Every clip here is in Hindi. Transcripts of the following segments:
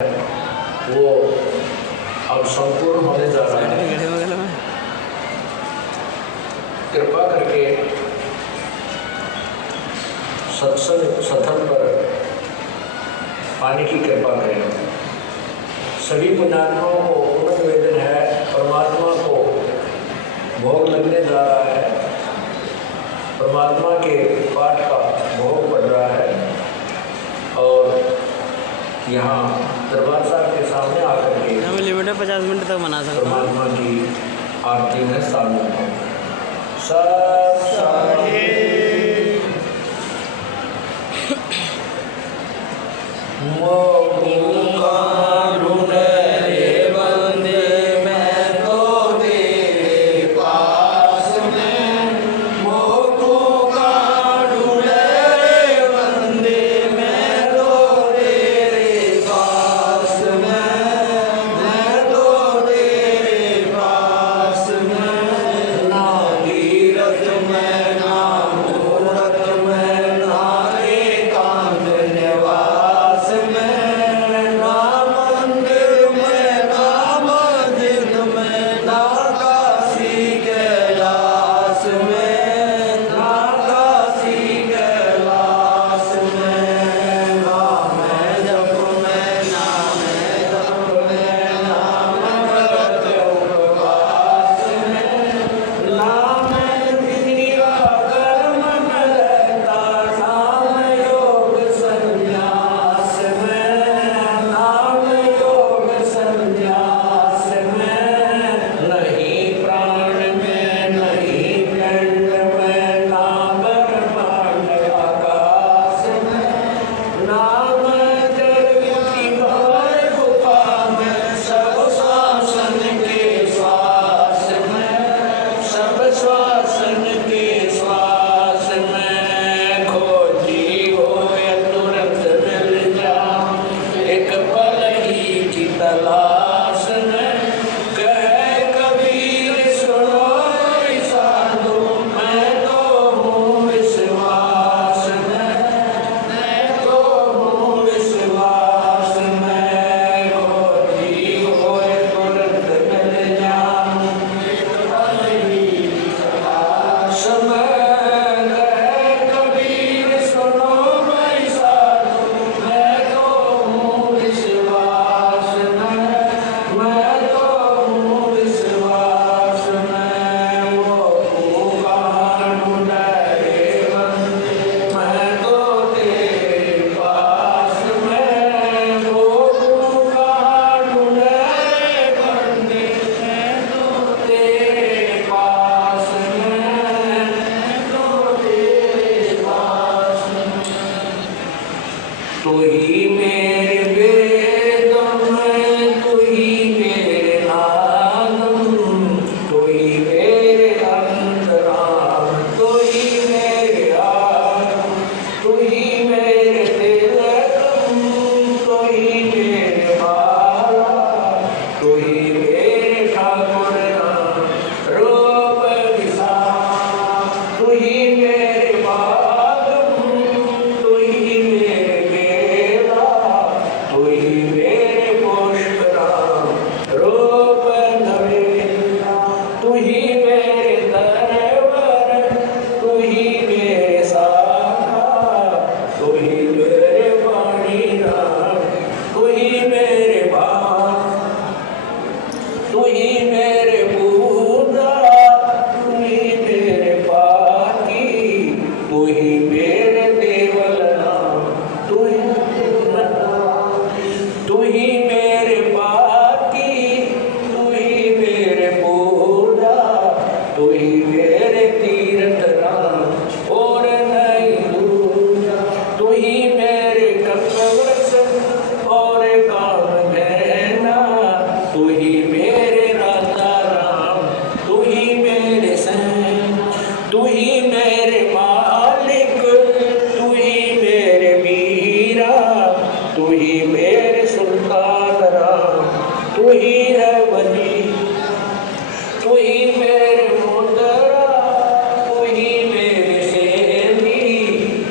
वो अब संपूर्ण होने जा रहा है। कृपा करके सत्संग सथन पर पानी की कृपा करें। सभी पुण्यात्माओं को पूर्ण निवेदन है, परमात्मा को भोग लगने जा रहा है। परमात्मा के पाठ का भोग पड़ रहा है और यहाँ दरबार साहब के सामने आकर के लिमिट है 50 मिनट तक बना सकते हैं। परमात्मा की आरती में शामिल हो। सब सारे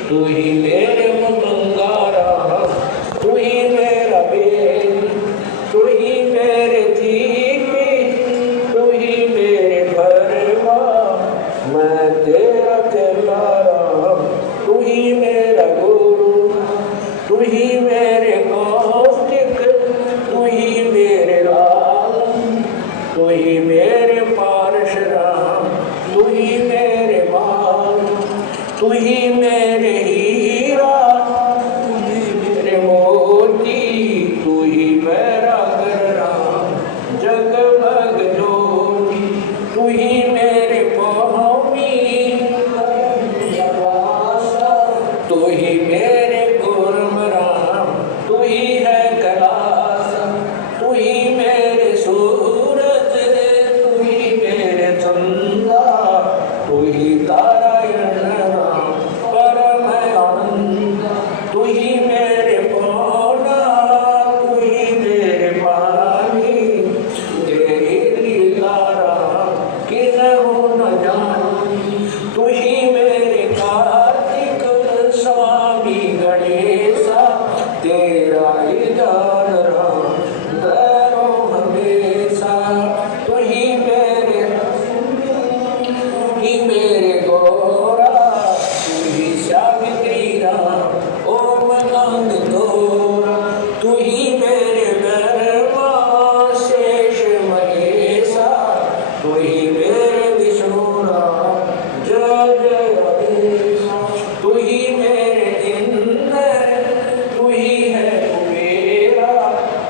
तू ही मेरे मुतंगारा, तू ही मेरा बेटा।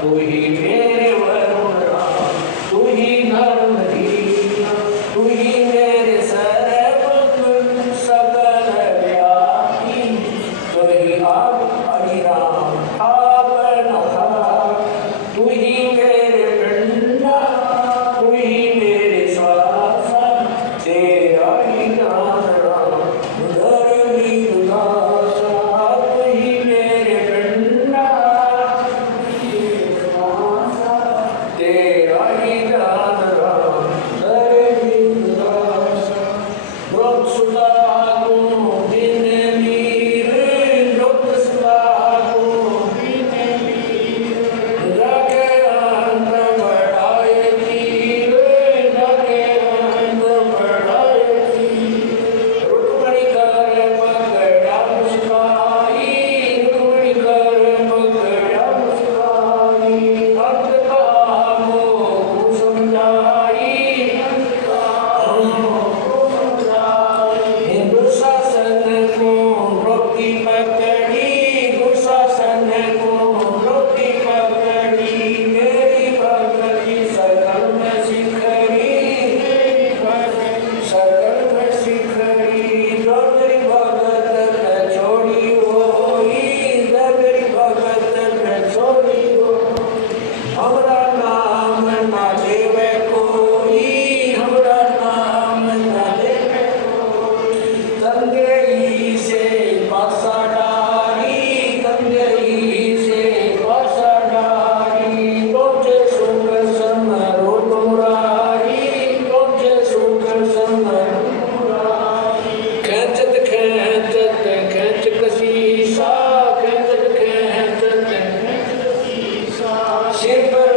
तू ही मेरे वरुण राम, तू ही धर्म धीर, तू ही मेरे सर्वगुण सकल व्यापी, तू ही हरि राम आपन धाम, तू ही मेरे पिंडा, तू ही मेरे श्वास, तेरा ही नाम राम धरणी उदास, तू ही मेरे पिंडा, तेरा ही नाम राम धरणी उदास। लोक सुधा को दिन मीर, लोक सुधा को दिन मीर, रखे अंत बढ़ाए तीर, रखे अंत बढ़ाए तीर। रुक्मणी कर पकड़ा मुस्काई, रुक्मणी कर पकड़ा मुस्काई, अंत कामों को समझाई, अंत कामों को समझाई। हिंदू शासन को रोकी पकड़ी, दुशासन को रोकी पकड़ी, मेरी भक्ति सकल में सिखरी, मेरी भक्ति सकल में सिखरी। जो मेरी भगत में छोड़ी होई, जो मेरी भगत में छोड़ी हो, हमरा नाम ना लेवे कोई, हमरा नाम ना लेवे कोई। तंगई से पासा डारी, तंगई से पासा डारी, तुझे सुख समरो मुरारी, तुझे सुख समरो मुरारी। खेचत खेचत खेच कसीसा, खेचत खेचत खेच कसीसा, सिर पर